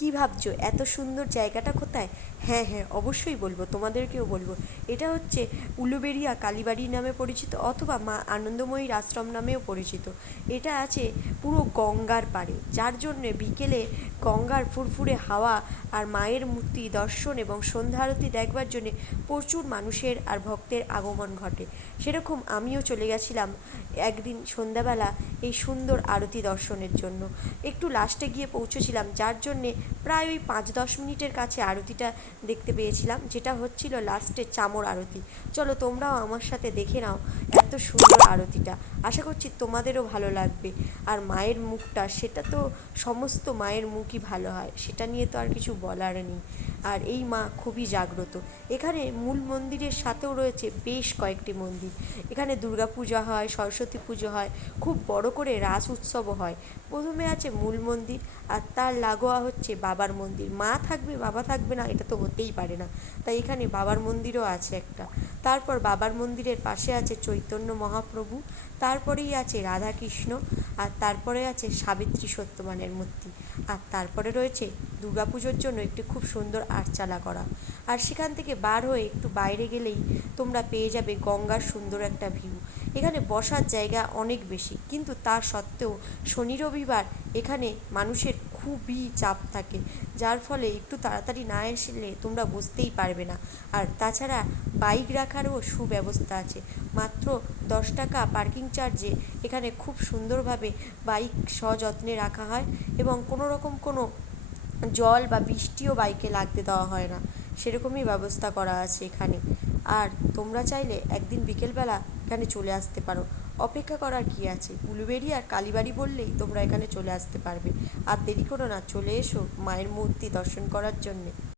কি ভাবছো এত সুন্দর জায়গাটা কোথায়? হ্যাঁ হ্যাঁ, অবশ্যই বলবো, তোমাদেরকেও বলবো। এটা হচ্ছে উলুবেড়িয়া কালীবাড়ি নামে পরিচিত, অথবা মা আনন্দময়ীর আশ্রম নামেও পরিচিত। এটা আছে পুরো গঙ্গার পাড়ে, যার জন্যে বিকেলে গঙ্গার ফুরফুরে হাওয়া আর মায়ের মূর্তি দর্শন এবং সন্ধ্যা আরতি দেখবার জন্যে প্রচুর মানুষের আর ভক্তের আগমন ঘটে। সেরকম আমিও চলে গেছিলাম একদিন সন্ধ্যাবেলা এই সুন্দর আরতি দর্শনের জন্য। একটু লাস্টে গিয়ে পৌঁছেছিলাম, যার জন্যে প্রায় ওই 5-10 মিনিটের কাছে আরতিটা দেখতে পেয়েছিলাম, যেটা হচ্ছিল লাস্টে চামর আরতি। চলো তোমরাও আমার সাথে দেখে নাও এত সুন্দর আরতিটা। আশা করছি তোমাদেরও ভালো লাগবে। আর মায়ের মুখটা, সেটা তো সমস্ত মায়ের মুখই ভালো হয়, সেটা নিয়ে তো আর কিছু বলার নেই। আর এই মা খুবই জাগ্রত। এখানে মূল মন্দিরের সাথেও রয়েছে বেশ কয়েকটি মন্দির। এখানে দুর্গাপূজা হয়, সরস্বতী পুজো হয়, খুব বড় করে রাস উৎসবও হয়। প্রথমে আছে মূল মন্দির, আর তার লাগোয়া হচ্ছে বাবার মন্দির। মা থাকবে বাবা থাকবে না, এটা তো হতেই পারে না। তাই এখানে বাবার মন্দিরও আছে একটা। তারপর বাবার মন্দিরের পাশে আছে চৈতন্য মহাপ্রভু, তারপরেই আছে রাধাকৃষ্ণ, আর তারপরে আছে সাবিত্রী সত্যবানের মূর্তি। আর তারপরে রয়েছে দুর্গাপুজোর জন্য একটি খুব সুন্দর আর্চালা করা। আর সেখান থেকে বার হয়ে একটু বাইরে গেলেই তোমরা পেয়ে যাবে গঙ্গার সুন্দর একটা ভিউ। এখানে বসার জায়গা অনেক বেশি, কিন্তু তা সত্ত্বেও শনি রবিবার এখানে মানুষের খুবই চাপ থাকে, যার ফলে একটু তাড়াতাড়ি না আসলে তোমরা বুঝতেই পারবে না। আর তাছাড়া বাইক রাখারও সুব্যবস্থা আছে। মাত্র 10 টাকা পার্কিং চার্জে এখানে খুব সুন্দরভাবে বাইক সযত্নে রাখা হয়, এবং কোনো রকম কোনো জল বা বৃষ্টিও বাইকে লাগতে দেওয়া হয় না, সেরকমই ব্যবস্থা করা আছে এখানে। আর তোমরা চাইলে একদিন বিকেলবেলা এখানে চলে আসতে পারো। অপেক্ষা করার কি আছে, উলুবেড়ি আর কালীবাড়ি বললেই তোমরা এখানে চলে আসতে পারবে। আর দেরি করো না, চলে এসো মায়ের মূর্তি দর্শন করার জন্যে।